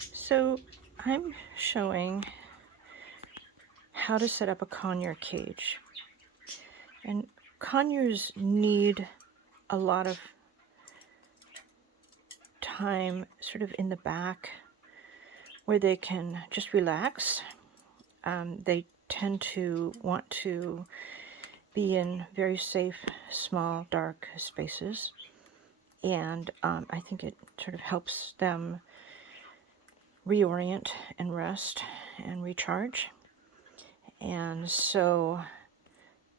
So I'm showing how to set up a conure cage. And conures need a lot of time sort of in the back where they can just relax. They tend to want to be in very safe, small, dark spaces. And I think it sort of helps them reorient and rest and recharge. And so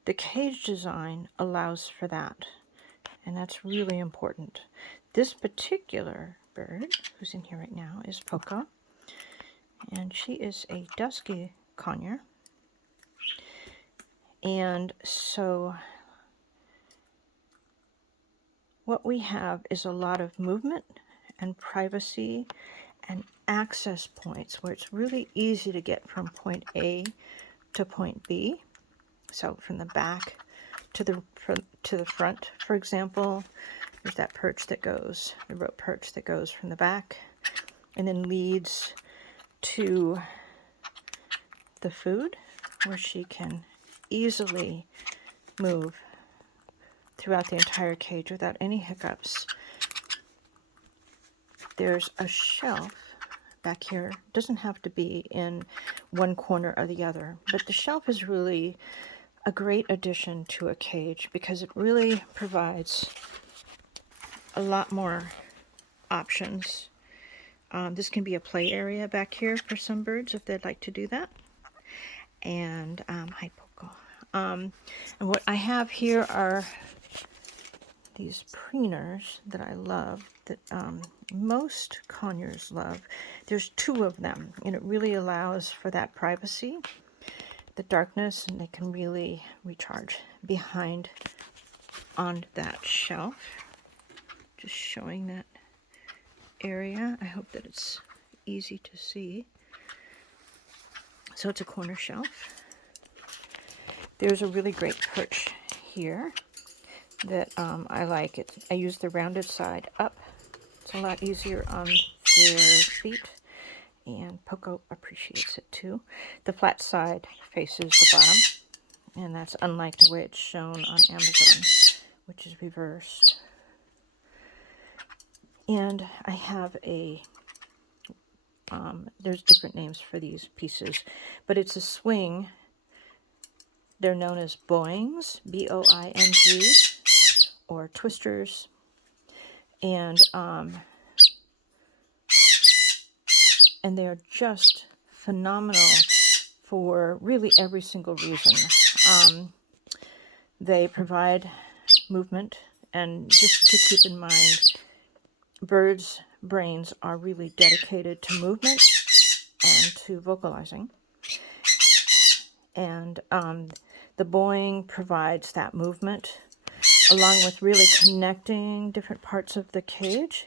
the cage design allows for that, and that's really important. This particular bird, who's in here right now, is Poco, and she is a Dusky conure. And so what we have is a lot of movement and privacy and access points where it's really easy to get from point A to point B. So from the back to the front, for example, there's that perch that goes, the rope perch that goes from the back and then leads to the food where she can easily move throughout the entire cage without any hiccups. There's a shelf back here. It doesn't have to be in one corner or the other, but the shelf is really a great addition to a cage because it really provides a lot more options. This can be a play area back here for some birds if they'd like to do that. And hi Poco. And what I have here are these preeners that I love, that most conures love. There's 2 of them, and it really allows for that privacy, the darkness, and they can really recharge behind on that shelf. Just showing that area. I hope that it's easy to see. So it's a corner shelf. There's a really great perch here that I like. I use the rounded side up. It's a lot easier on their feet, and Poco appreciates it too. The flat side faces the bottom, and that's unlike the way it's shown on Amazon, which is reversed. And I have there's different names for these pieces, but it's a swing. They're known as boings, B-O-I-N-G, or twisters, and they're just phenomenal for really every single reason. They provide movement, and just to keep in mind, birds' brains are really dedicated to movement and to vocalizing. And the boing provides that movement, along with really connecting different parts of the cage.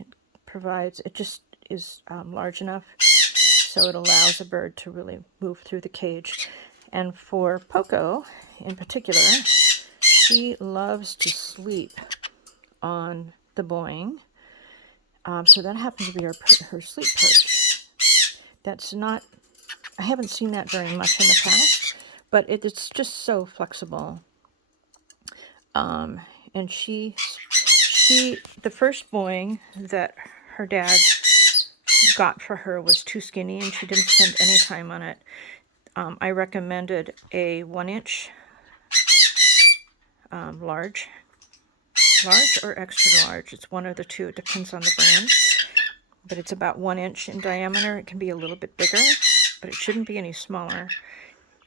It just is large enough so it allows a bird to really move through the cage. And for Poco in particular, she loves to sleep on the boing. So that happens to be her sleep perch. I haven't seen that very much in the past, but it's just so flexible. And the first boing that her dad got for her was too skinny, and she didn't spend any time on it. I recommended a 1-inch large or extra large. It's one of the two. It depends on the brand. But it's about 1 inch in diameter. It can be a little bit bigger, but it shouldn't be any smaller.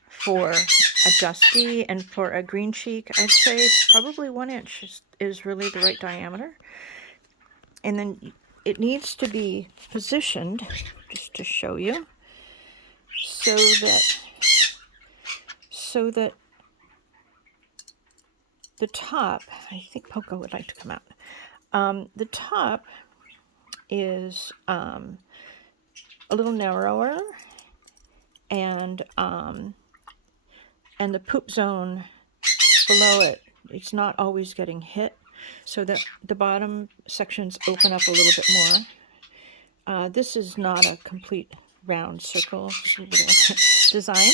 For a dusky and for a green cheek, I'd say probably 1 inch is really the right diameter. And then it needs to be positioned, just to show you, so that the top, I think Poco would like to come out. The top is a little narrower, and the poop zone below it's not always getting hit, so that the bottom sections open up a little bit This is not a complete round circle, just a little design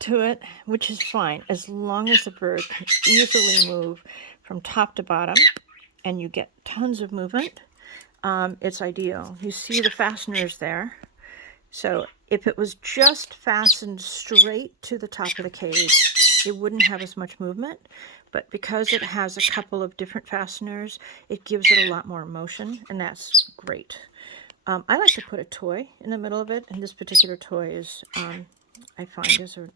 to it, which is fine as long as the bird can easily move from top to bottom and you get tons of movement. It's ideal. You see the fasteners there. So if it was just fastened straight to the top of the cage, it wouldn't have as much movement. But because it has a couple of different fasteners, it gives it a lot more motion, and that's great. I like to put a toy in the middle of it, and this particular toy is, I find, is a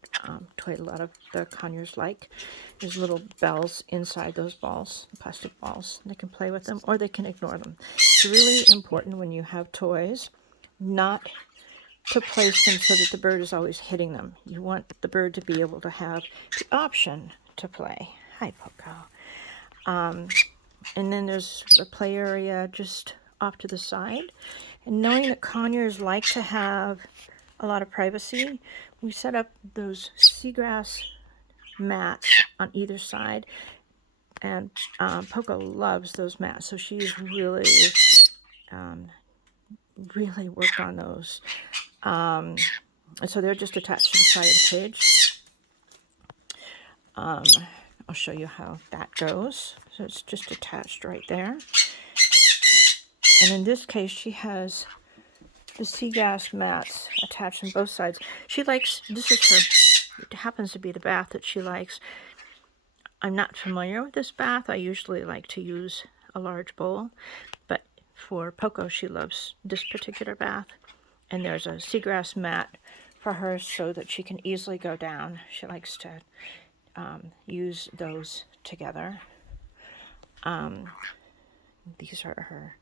toy a lot of the conures like. There's little bells inside those balls, plastic balls. They can play with them, or they can ignore them. It's really important when you have toys not to place them so that the bird is always hitting them. You want the bird to be able to have the option to play. Hi, Poco. And then there's the play area just off to the side. And knowing that conures like to have a lot of privacy, we set up those seagrass mats on either side. And Poco loves those mats, so she's really, really worked on those. And so they're just attached to the side of the cage. I'll show you how that goes. So it's just attached right there. And in this case, she has the seagrass mats attached on both sides. She likes, this is her, it happens to be the bath that she likes. I'm not familiar with this bath. I usually like to use a large bowl, but for Poco, she loves this particular bath. And there's a seagrass mat for her so that she can easily go down. She likes to use those together. These are her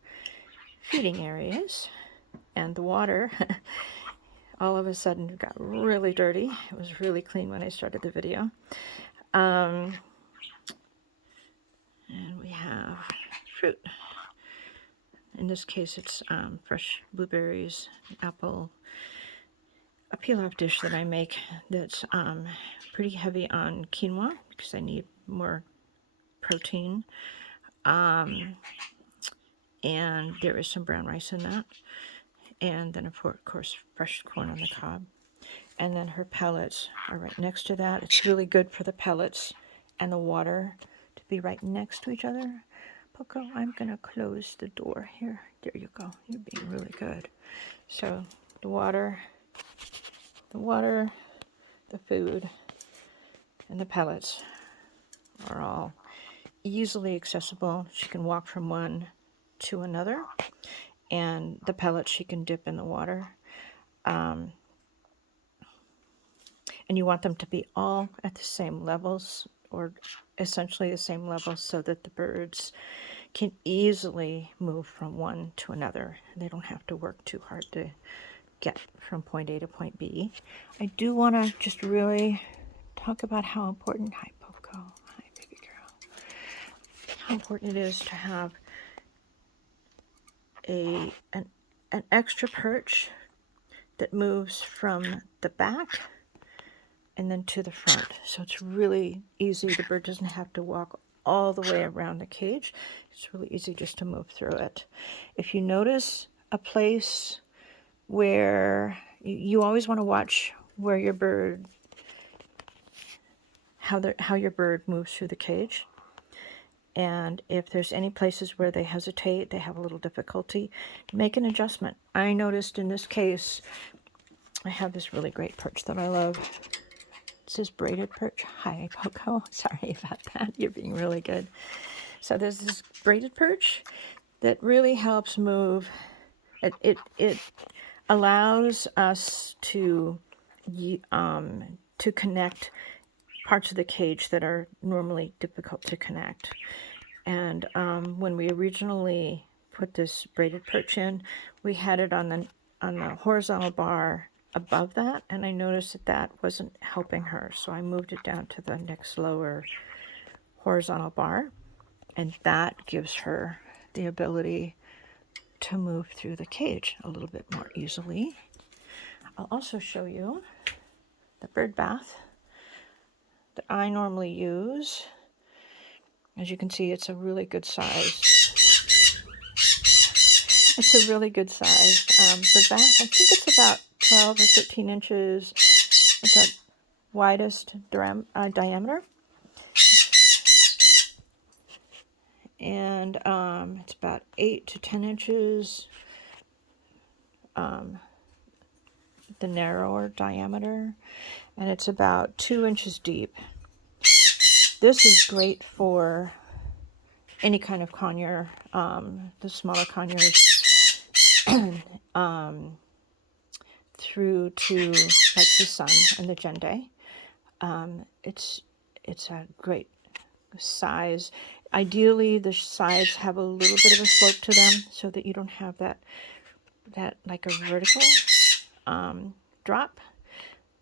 feeding areas. And the water all of a sudden got really dirty. It was really clean when I started the video. And we have fruit. In this case, it's fresh blueberries, apple, a peel-off dish that I make that's pretty heavy on quinoa because I need more protein. And there is some brown rice in that. And then, of course, fresh corn on the cob. And then her pellets are right next to that. It's really good for the pellets and the water to be right next to each other. Poco, I'm going to close the door here. There you go. You're being really good. So the water, the food, and the pellets are all easily accessible. She can walk from one to another. And the pellets she can dip in the water. And you want them to be all at the same levels, or essentially the same levels, so that the birds can easily move from one to another. They don't have to work too hard to get from point A to point B. I do want to just really talk about how important, hi Poco, hi baby girl, how important it is to have an extra perch that moves from the back and then to the front. So it's really easy. The bird doesn't have to walk all the way around the cage. It's really easy just to move through it. If you notice a place where you always want to watch where your bird, how your bird moves through the cage. And if there's any places where they hesitate, they have a little difficulty, make an adjustment. I noticed in this case, I have this really great perch that I love. It says braided perch. Hi, Poco. Sorry about that. You're being really good. So there's this braided perch that really helps move. It allows us to connect parts of the cage that are normally difficult to connect. And when we originally put this braided perch in, we had it on the horizontal bar above that, and I noticed that wasn't helping her, so I moved it down to the next lower horizontal bar, and that gives her the ability to move through the cage a little bit more easily. I'll also show you the bird bath that I normally use. As you can see, it's a really good size. It's a really good size. The back, I think it's about 12 or 13 inches at the widest diameter. And it's about 8 to 10 inches the narrower diameter, and it's about 2 inches deep. This is great for any kind of conure, the smaller conures, through to like the sun and the Jenday. It's a great size. Ideally, the sides have a little bit of a slope to them so that you don't have that like a vertical drop,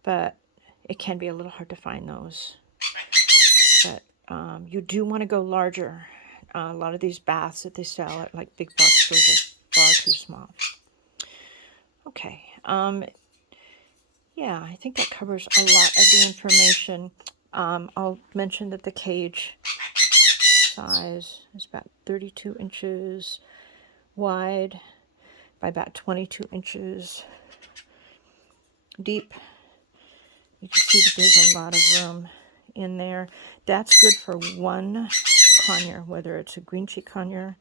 but it can be a little hard to find those. But you do want to go larger. A lot of these baths that they sell at like big box stores are far too small. Okay. Yeah, I think that covers a lot of the information. I'll mention that the cage size is about 32 inches wide by about 22 inches deep. You can see that there's a lot of room in there. That's good for one conure, whether it's a green cheek conure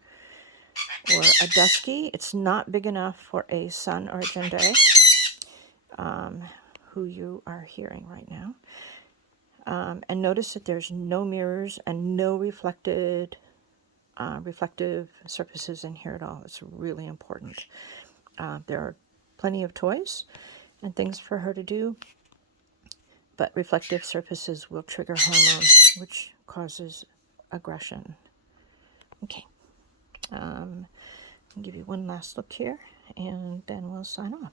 or a dusky. It's not big enough for a sun or a Jenday, who you are hearing right now. And notice that there's no mirrors and no reflective surfaces in here at all. It's really important. There are plenty of toys and things for her to do, but reflective surfaces will trigger hormones, which causes aggression. Okay. I'll give you one last look here, and then we'll sign off.